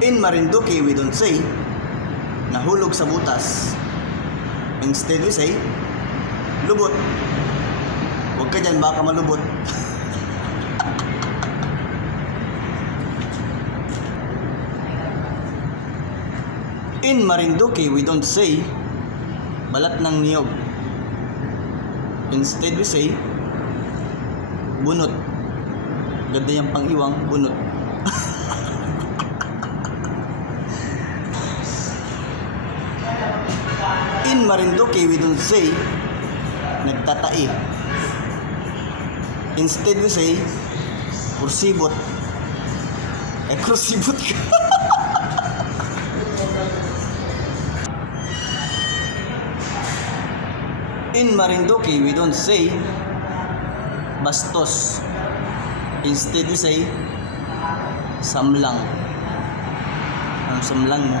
In Marinduque, we don't say nahulog sa butas. Instead, we say lubot. Huwag ka dyan, baka malubot. In Marinduque, we don't say balat ng niyog. Instead, we say bunot. Ganda yung pang-iwang, bunot. In Marinduque, we don't say nagtatai. Instead, we say kursibot. Kursibot ka. In Marinduque, we don't say bastos. Instead, we say samlang. Ang samlang mo.